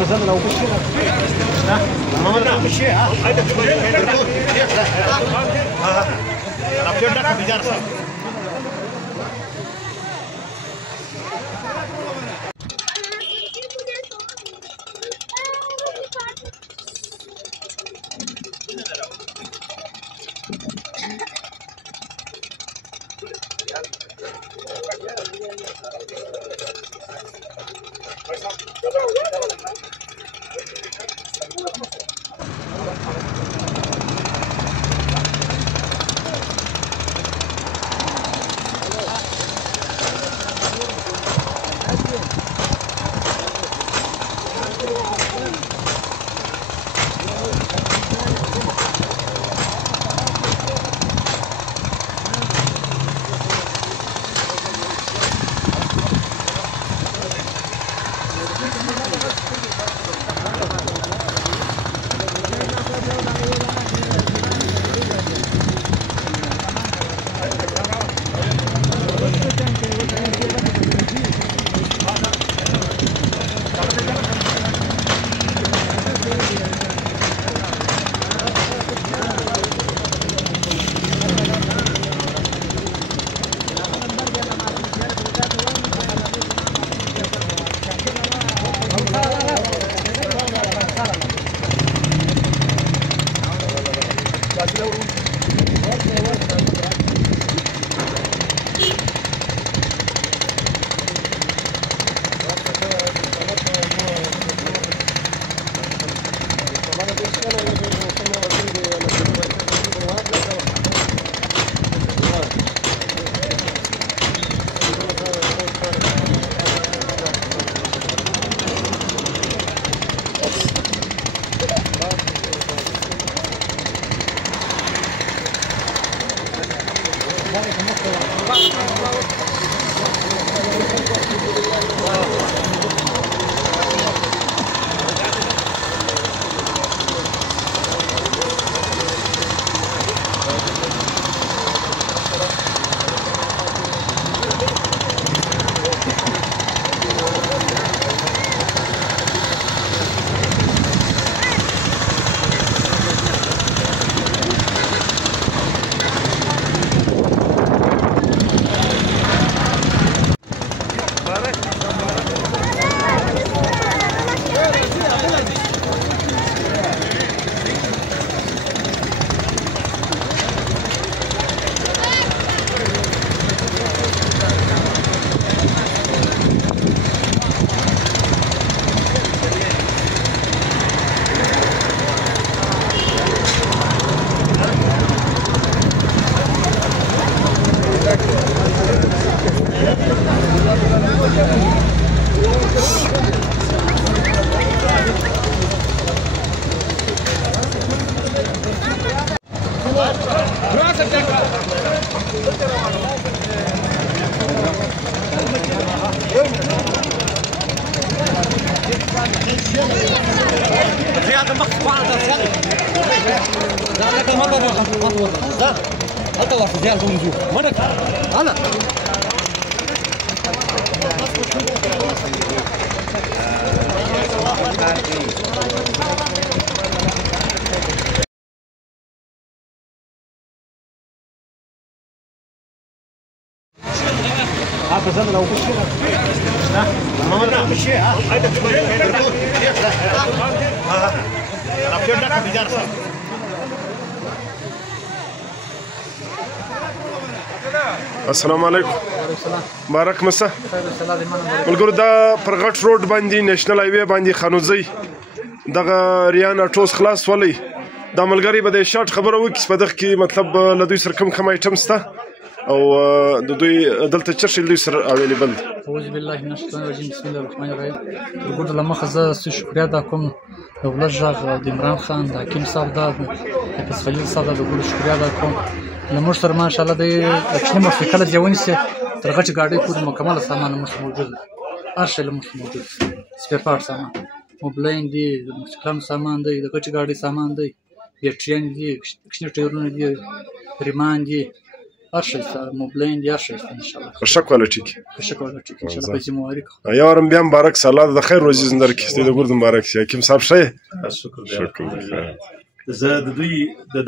حافظنا لو مش كده ما مش حافظنا لو مش كده ما مش السلام علیکم بارک مسا ملګرو دا پر غټ روډ باندې نېشنل هایوې باندې خانوزي دغه ریان اټوس خلاص ولې دا ملګری به د شارټ خبره وکړي په دغه کې مطلب له دوی سره کوم آیټم شته او د دوی دلته چرشل دوی سره اویلیبل دي. اعوذ بالله من الشیطان الرجیم بسم الله الرحمن الرحیم. ورګور د لمخه زه شکریا دا کوم د ولس غږ د عمران خان د حکیم صاحب دا د خلیل صاحب د ګور شکریا دا کوم لمر سره ماشاء الله د کښنه مفکله دی ونیسه تر غټ گاډي پورې مکمل سامان موجود هر شی موجود سپیر پارت سامان موبلاین دی موسیقلام سامان دی د غټ گاډي سامان دی بیټریان دی کښنه ټایرونه دی ریمان دی هر شي سره موبلاین هر شي ان شاء الله په ښه کوالټي کې که ښه کوالټي ان شاء الله په ذمہواری یا ورم بیا مبارک سالا د خیر روزي زندر کې د ګورد مبارک شي حکیم صاحب شه شکر زه د دوی د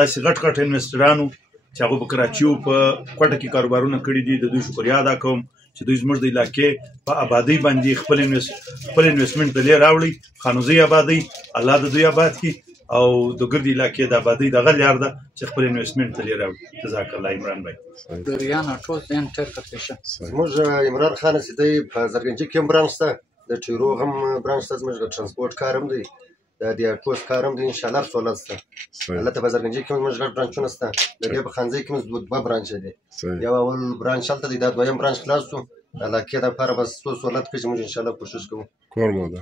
داسې غټ غټ انویسټرانو چې هغه په کراچي په کوټه کې کاروبارونه کړي دي د دوی شکریا ادا کوم چې دوی زموږ د علاقې په آبادی باندې خپل انویسټمنټ دلې راوړي خانوزي آبادی الله د دوی آباد کړي او د ګردي علاقې د آبادی دغه لار ده چې خپل انویسټمنټ دلې راوړي جزاک الله عمران بھائی د ریان ټول انټر کړی زموږ عمران خان سیدی په زرګنجي کې هم برانچ ته د ټیرو هم برانچ ته زموږ د ترانسپورټ کار هم دی د دې ټوس کار هم دی ان شاء الله سولت سته الله ته په زرګنجي کې موږ غټ برانچونه سته د دې په خانزي کې موږ دوه برانچ دي یو اول برانچ هلته دی دا دویم برانچ خلاص شو علاقې د لپاره بس سولت کې موږ ان شاء الله کوشش کوو کور مو ده